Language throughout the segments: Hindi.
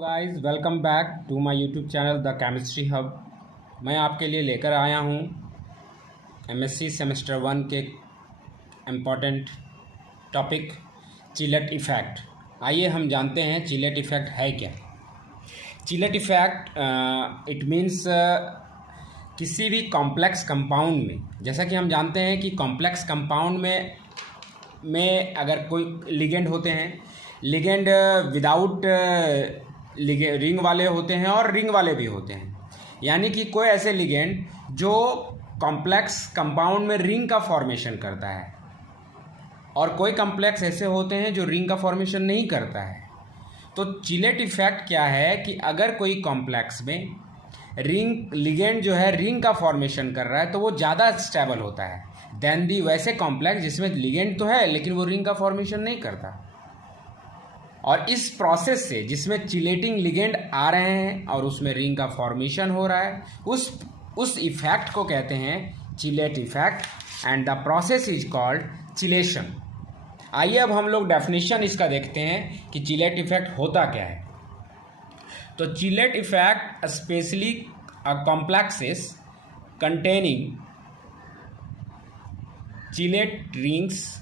Guys, welcome back to my YouTube channel the chemistry hub. मैं आपके लिए लेकर आया हूँ एमएससी सेमेस्टर 1 के इम्पॉर्टेंट टॉपिक चिलेट इफ़ेक्ट। आइए हम जानते हैं चिलेट इफ़ेक्ट है क्या। चिलेट इफ़ेक्ट इट मीन्स किसी भी कॉम्प्लेक्स कंपाउंड में, जैसा कि हम जानते हैं कि कॉम्प्लेक्स कंपाउंड में अगर कोई लिगेंड होते हैं, लिगेंड विदाउट रिंग वाले होते हैं और रिंग वाले भी होते हैं। यानी कि कोई ऐसे लिगेंड जो कॉम्प्लेक्स कंपाउंड में रिंग का फॉर्मेशन करता है और कोई कॉम्प्लेक्स ऐसे होते हैं जो रिंग का फॉर्मेशन नहीं करता है। तो चिलेट इफ़ेक्ट क्या है कि अगर कोई कॉम्प्लेक्स में रिंग लिगेंड जो है रिंग का फॉर्मेशन कर रहा है तो वो ज़्यादा स्टेबल होता है देन दी वैसे कॉम्प्लेक्स जिसमें लिगेंड तो है लेकिन वो रिंग का फॉर्मेशन नहीं करता। और इस प्रोसेस से जिसमें चिलेटिंग लिगेंड आ रहे हैं और उसमें रिंग का फॉर्मेशन हो रहा है, उस इफेक्ट को कहते हैं chelate effect and the process is called chelation. आइए अब हम लोग डेफिनेशन इसका देखते हैं कि चिलेट इफेक्ट होता क्या है। तो chelate effect specially complexes containing chelate rings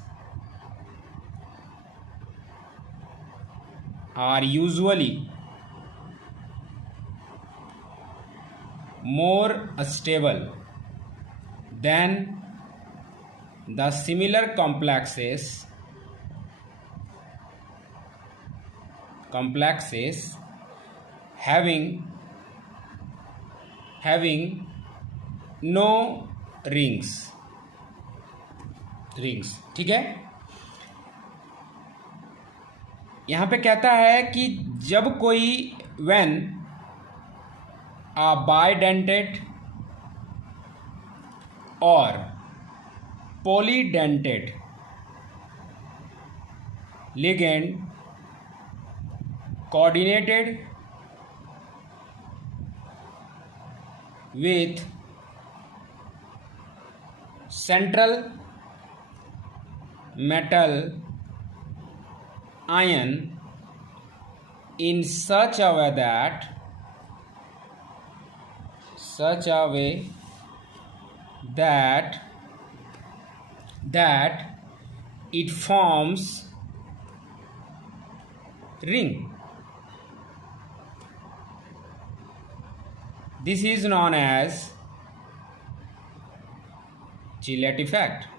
are usually more stable than the similar complexes having no rings। ठीक है। यहाँ पे कहता है कि जब कोई when a bidentate और polydentate ligand coordinated with central metal ion in such a way that it forms ring. This is known as chelate effect.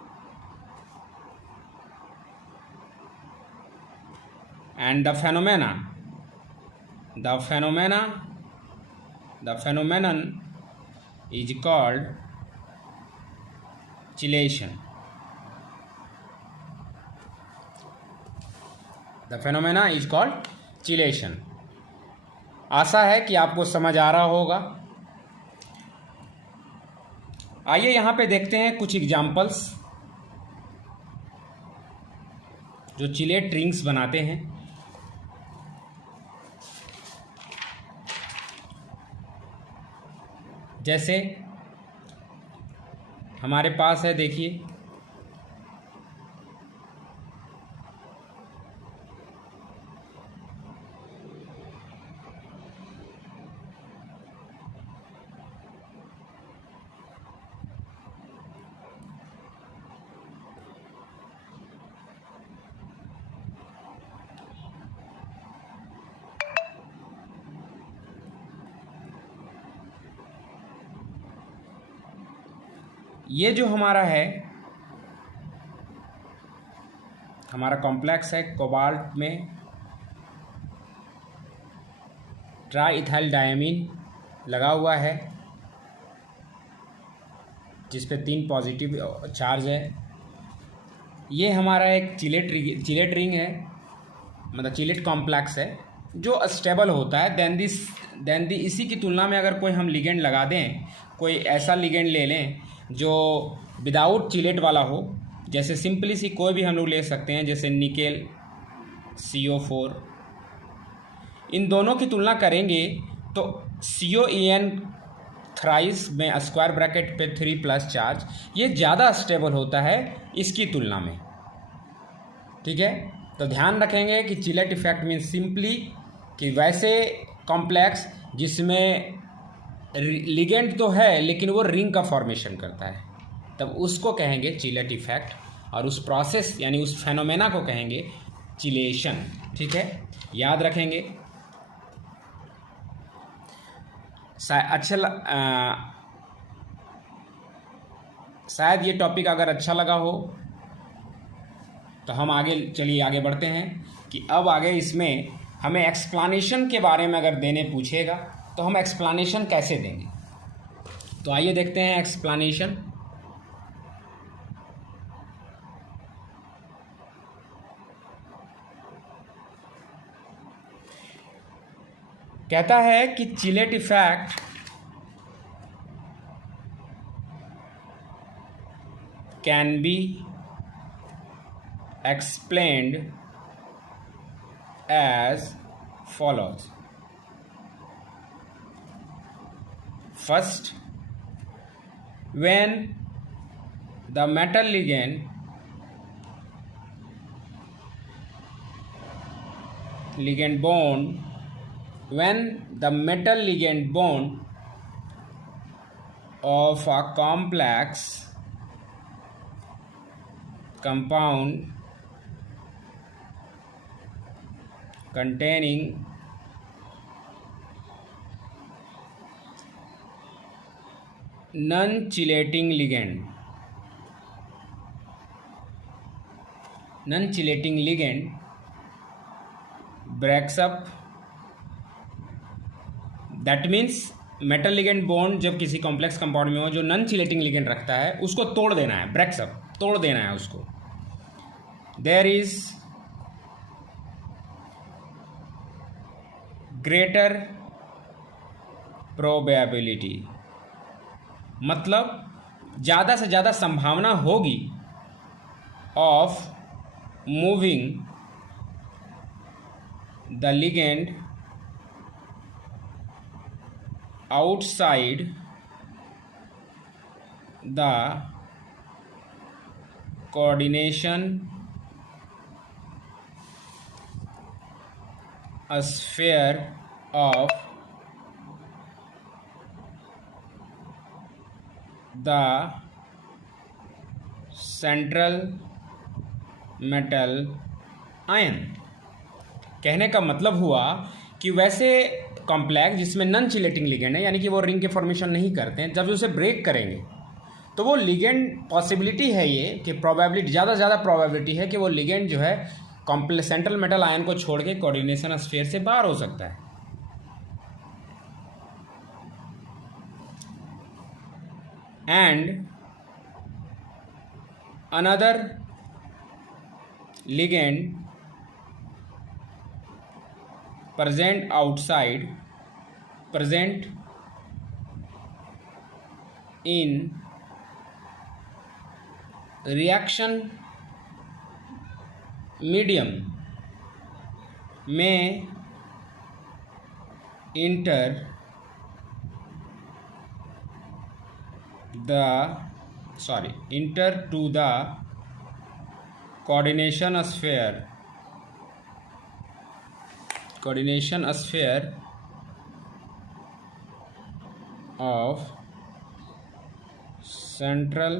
And the phenomenon is called chilation. The phenomena is called chilation. आशा है कि आपको समझ आ रहा होगा। आइए यहाँ पे देखते हैं कुछ एग्जाम्पल्स जो चिलेट रिंग्स बनाते हैं। जैसे हमारे पास है, देखिए ये जो हमारा है, हमारा कॉम्प्लेक्स है कोबाल्ट में ट्राईइथाइल डायमीन लगा हुआ है जिस पे 3 पॉजिटिव चार्ज है। ये हमारा एक चिलेट रिंग है, मतलब चिलेट कॉम्प्लेक्स है जो स्टेबल होता है। देन दी इसी की तुलना में अगर कोई हम लिगेंड लगा दें, कोई ऐसा लिगेंड ले लें जो विदाउट चिलेट वाला हो, जैसे सिंपली सी कोई भी हम लोग ले सकते हैं, जैसे निकेल CO4। इन दोनों की तुलना करेंगे तो COEN थ्राइस में स्क्वायर ब्रैकेट पे 3+ चार्ज ये ज़्यादा स्टेबल होता है इसकी तुलना में। ठीक है, तो ध्यान रखेंगे कि चिलेट इफेक्ट मीन्स सिंपली कि वैसे कॉम्प्लेक्स जिसमें लिगेंड तो है लेकिन वो रिंग का फॉर्मेशन करता है, तब उसको कहेंगे चिलेट इफेक्ट, और उस प्रोसेस यानी उस फेनोमेना को कहेंगे चिलेशन। ठीक है, याद रखेंगे। शायद ये टॉपिक अगर अच्छा लगा हो तो हम चलिए आगे बढ़ते हैं कि अब आगे इसमें हमें एक्सप्लेनेशन के बारे में अगर देने पूछेगा तो हम एक्सप्लेनेशन कैसे देंगे। तो आइए देखते हैं एक्सप्लेनेशन। कहता है कि chelate effect can be explained as follows. First, when the metal ligand bond, when the metal ligand bond of a complex compound containing non-chelating ligand breaks up, that means metal ligand bond जब किसी कॉम्प्लेक्स कंपाउंड में हो जो नॉन चिलेटिंग लिगेंड रखता है उसको तोड़ देना है, ब्रेक्स अप, तोड़ देना है उसको। देयर इज ग्रेटर प्रोबेबिलिटी, मतलब ज़्यादा से ज़्यादा संभावना होगी of moving the ligand outside the coordination sphere of the central metal ion। कहने का मतलब हुआ कि वैसे कॉम्प्लेक्स जिसमें नॉन चिलेटिंग लिगेंड है, यानी कि वो रिंग के फॉर्मेशन नहीं करते हैं, जब उसे ब्रेक करेंगे तो वो लिगेंड पॉसिबिलिटी है ये कि प्रोबेबिलिटी ज़्यादा से ज़्यादा प्रोबेबिलिटी है कि वो लिगेंड जो है कॉम्प्लेक्स सेंट्रल मेटल आयन को छोड़ के कोऑर्डिनेशन स्फीयर से बाहर हो सकता है। And another ligand present outside, present in reaction medium may enter to the coordination sphere of central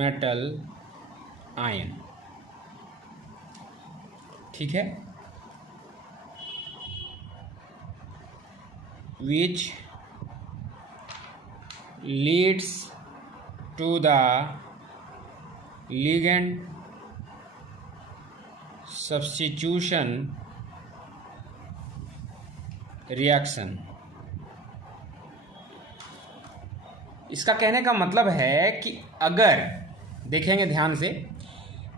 metal ion। ठीक है, which leads to the ligand substitution reaction. इसका कहने का मतलब है कि अगर देखेंगे ध्यान से,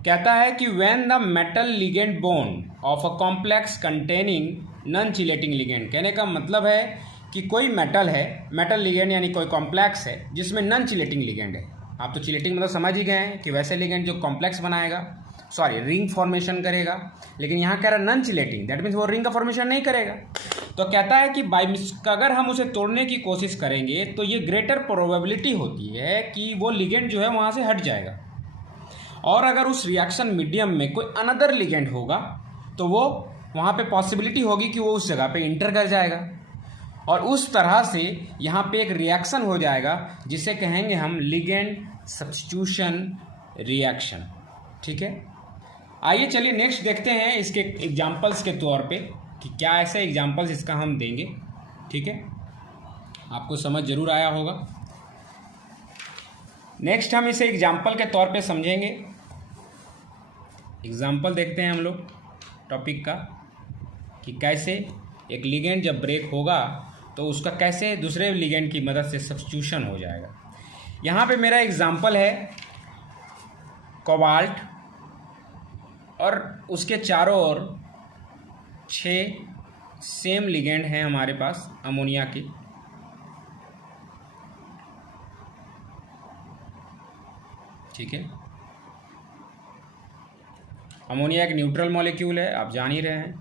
कहता है कि when the metal ligand bond of a complex containing non chelating ligand, कहने का मतलब है कि कोई मेटल है, मेटल लिगेंड यानी कोई कॉम्प्लेक्स है जिसमें नॉन चिलेटिंग लिगेंड है। आप तो चिलेटिंग मतलब समझ ही गए हैं कि वैसे लिगेंड जो कॉम्प्लेक्स बनाएगा, रिंग फॉर्मेशन करेगा, लेकिन यहाँ कह रहा है नॉन चिलेटिंग, दैट मीन्स वो रिंग का फॉर्मेशन नहीं करेगा। तो कहता है कि अगर हम उसे तोड़ने की कोशिश करेंगे तो ये ग्रेटर प्रोबेबिलिटी होती है कि वो लिगेंड जो है वहाँ से हट जाएगा, और अगर उस रिएक्शन मीडियम में कोई अनदर लिगेंड होगा तो वो वहाँ पे पॉसिबिलिटी होगी कि वो उस जगह पे इंटर कर जाएगा और उस तरह से यहाँ पे एक रिएक्शन हो जाएगा जिसे कहेंगे हम लिगेंड सब्स्टिट्यूशन रिएक्शन। ठीक है, आइए चलिए नेक्स्ट देखते हैं इसके एग्जांपल्स के तौर पे कि क्या ऐसे एग्जांपल्स इसका हम देंगे। ठीक है, आपको समझ ज़रूर आया होगा। नेक्स्ट हम इसे एग्जांपल के तौर पे समझेंगे। एग्जांपल देखते हैं हम लोग टॉपिक का कि कैसे एक लिगेंड जब ब्रेक होगा तो उसका कैसे दूसरे लिगेंड की मदद से सब्स्टिट्यूशन हो जाएगा। यहाँ पे मेरा एग्जांपल है कोबाल्ट और उसके चारों ओर 6 सेम लिगेंड हैं हमारे पास अमोनिया के। ठीक है, अमोनिया एक न्यूट्रल मॉलिक्यूल है, आप जान ही रहे हैं।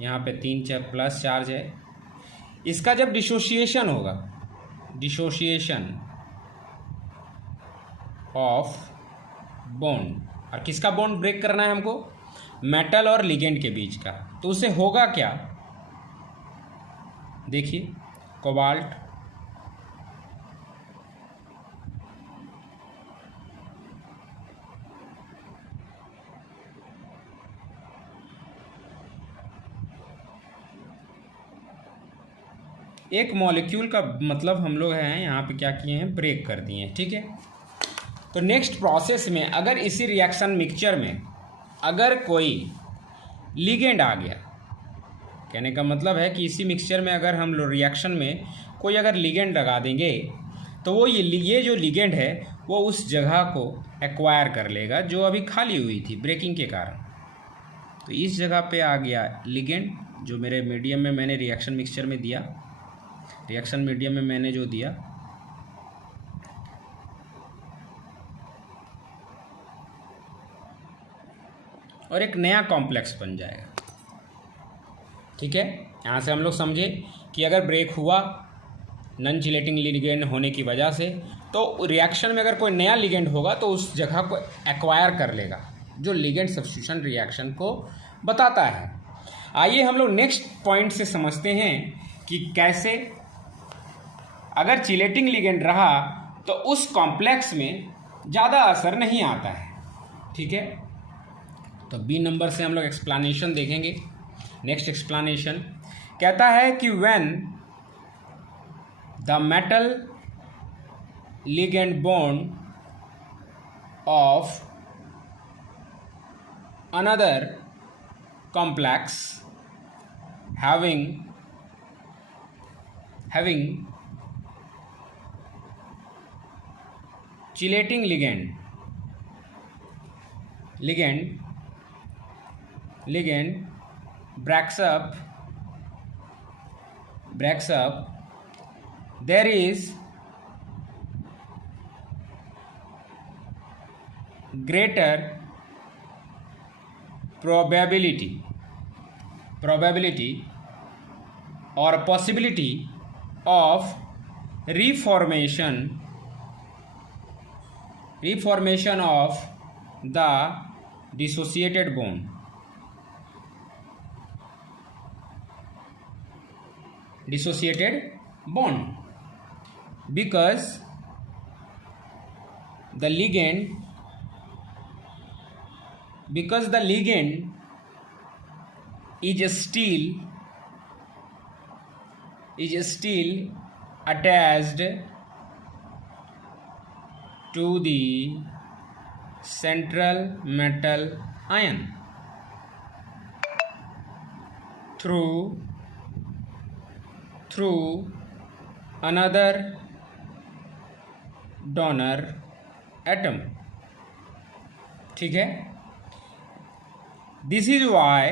यहाँ पे 3 प्लस चार्ज है। इसका जब डिसोसिएशन होगा, डिसोसिएशन ऑफ बॉन्ड, और किसका बॉन्ड ब्रेक करना है हमको, मेटल और लिगेंड के बीच का, तो उसे होगा क्या, देखिए कोबाल्ट एक मॉलिक्यूल का मतलब हम लोग हैं यहाँ पे क्या किए हैं, ब्रेक कर दिए हैं। ठीक है, तो नेक्स्ट प्रोसेस में अगर इसी रिएक्शन मिक्सचर में अगर कोई लिगेंड आ गया, कहने का मतलब है कि इसी मिक्सचर में अगर हम लोग रिएक्शन में कोई अगर लिगेंड लगा देंगे तो वो ये जो लिगेंड है वो उस जगह को एक्वायर कर लेगा जो अभी खाली हुई थी ब्रेकिंग के कारण। तो इस जगह पे आ गया लिगेंड जो मेरे मीडियम में मैंने रिएक्शन मिक्सचर में दिया, रिएक्शन मीडियम में मैंने जो दिया, और एक नया कॉम्प्लेक्स बन जाएगा। ठीक है, यहाँ से हम लोग समझे कि अगर ब्रेक हुआ नॉन चिलेटिंग लिगेंड होने की वजह से, तो रिएक्शन में अगर कोई नया लिगेंड होगा तो उस जगह को एक्वायर कर लेगा, जो लिगेंड सब्स्टिट्यूशन रिएक्शन को बताता है। आइए हम लोग नेक्स्ट पॉइंट से समझते हैं कि कैसे अगर चिलेटिंग लिगेंड रहा तो उस कॉम्प्लेक्स में ज़्यादा असर नहीं आता है। ठीक है, तो बी नंबर से हम लोग एक्सप्लेनेशन देखेंगे। नेक्स्ट एक्सप्लेनेशन कहता है कि when the metal ligand bond of another complex having chelating ligand breaks up, there is greater probability or possibility of reformation of the dissociated bond, because the ligand is still attached to the central metal ion through another donor atom. ठीक है, this is why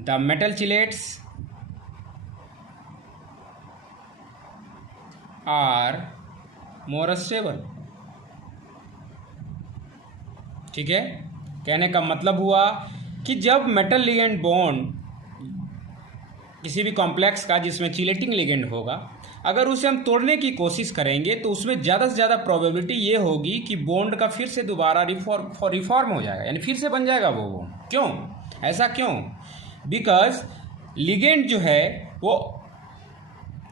the metal chelates are more stable. ठीक है, कहने का मतलब हुआ कि जब मेटल लिगेंड बॉन्ड किसी भी कॉम्प्लेक्स का जिसमें चिलेटिंग लिगेंड होगा अगर उसे हम तोड़ने की कोशिश करेंगे तो उसमें ज़्यादा से ज़्यादा प्रोबेबिलिटी ये होगी कि बॉन्ड का फिर से दोबारा रिफॉर्म हो जाएगा, यानी फिर से बन जाएगा वो बॉन्ड। क्यों? ऐसा क्यों? बिकॉज लिगेंड जो है वो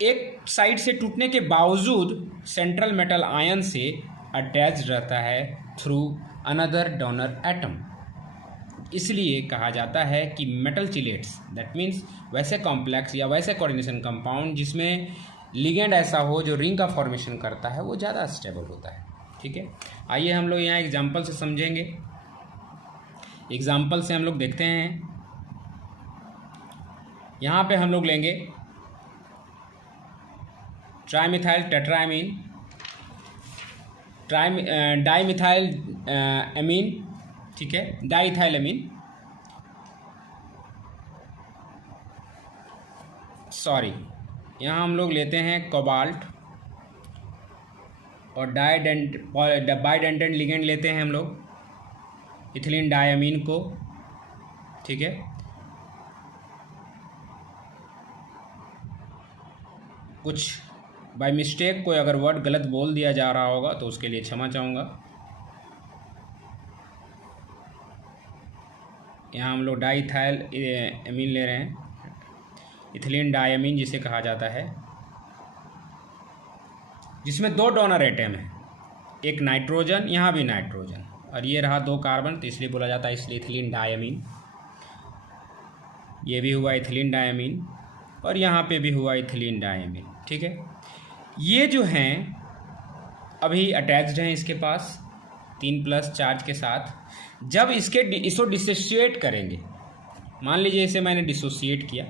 एक साइड से टूटने के बावजूद सेंट्रल मेटल आयन से अटैच रहता है थ्रू अनदर डोनर एटम। इसलिए कहा जाता है कि मेटल चिलेट्स, दैट मीन्स वैसे कॉम्प्लेक्स या वैसे कोऑर्डिनेशन कंपाउंड जिसमें लिगेंड ऐसा हो जो रिंग का फॉर्मेशन करता है, वो ज़्यादा स्टेबल होता है। ठीक है, आइए हम लोग यहाँ एग्जांपल से समझेंगे। एग्जांपल से हम लोग देखते हैं, यहाँ पे हम लोग लेंगे ट्राइमिथाइल टेट्रामीन, डाइमिथाइल एमीन, ठीक है, डाइथाइल एमीन, सॉरी, यहाँ हम लोग लेते हैं कोबाल्ट और बाइडेंटेंट लिगेंड लेते हैं हम लोग इथिलीन डायमीन को। ठीक है, कुछ बाय मिस्टेक कोई अगर वर्ड गलत बोल दिया जा रहा होगा तो उसके लिए क्षमा चाहूँगा। यहाँ हम लोग डाइथाइल एमीन ले रहे हैं, इथिलीन डायमीन जिसे कहा जाता है, जिसमें 2 डोनर एटम है, एक नाइट्रोजन, यहाँ भी नाइट्रोजन, और ये रहा 2 कार्बन, तो इसलिए बोला जाता है इसलिए इथिलीन डायमीन। ये भी हुआ इथिलीन डायमीन और यहाँ पे भी हुआ इथिलीन डायमीन। ठीक है, ये जो हैं अभी अटैच्ड हैं इसके पास 3+ चार्ज के साथ। जब इसको डिसोसिएट करेंगे, मान लीजिए इसे मैंने डिसोसिएट किया,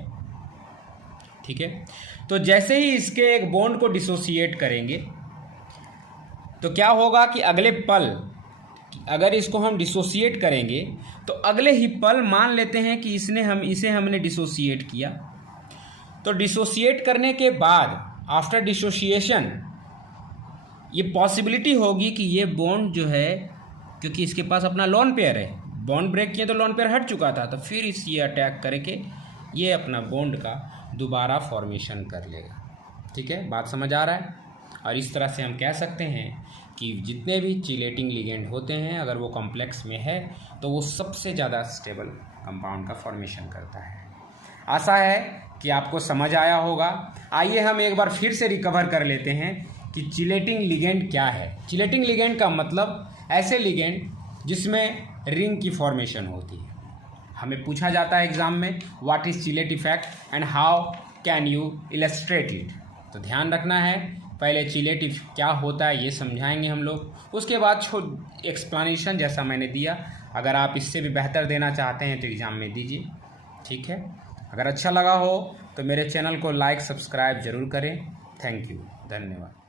ठीक है, तो जैसे ही इसके एक बॉन्ड को डिसोसिएट करेंगे तो क्या होगा कि अगले पल, अगर इसको हम डिसोसिएट करेंगे तो अगले ही पल मान लेते हैं कि इसे हमने डिसोसिएट किया, तो डिसोसिएट करने के बाद आफ्टर डिसोसिएशन ये पॉसिबिलिटी होगी कि ये बॉन्ड जो है, क्योंकि इसके पास अपना लोन पेयर है, बॉन्ड ब्रेक किए तो लोन पेयर हट चुका था, तो फिर ये अटैक करके ये अपना बॉन्ड का दोबारा फॉर्मेशन कर लेगा। ठीक है, बात समझ आ रहा है? और इस तरह से हम कह सकते हैं कि जितने भी चिलेटिंग लिगेंड होते हैं, अगर वो कॉम्प्लेक्स में है तो वो सबसे ज़्यादा स्टेबल कंपाउंड का फॉर्मेशन करता है। आशा है कि आपको समझ आया होगा। आइए हम एक बार फिर से रिकवर कर लेते हैं कि चिलेटिंग लिगेंड क्या है। चिलेटिंग लिगेंड का मतलब ऐसे लिगेंड जिसमें रिंग की फॉर्मेशन होती है। हमें पूछा जाता है एग्जाम में, what is chelate effect and how can you illustrate it. तो ध्यान रखना है, पहले चिलेट क्या होता है ये समझाएंगे हम लोग, उसके बाद एक्सप्लेनेशन जैसा मैंने दिया, अगर आप इससे भी बेहतर देना चाहते हैं तो एग्ज़ाम में दीजिए। ठीक है, अगर अच्छा लगा हो तो मेरे चैनल को लाइक सब्सक्राइब ज़रूर करें। थैंक यू, धन्यवाद।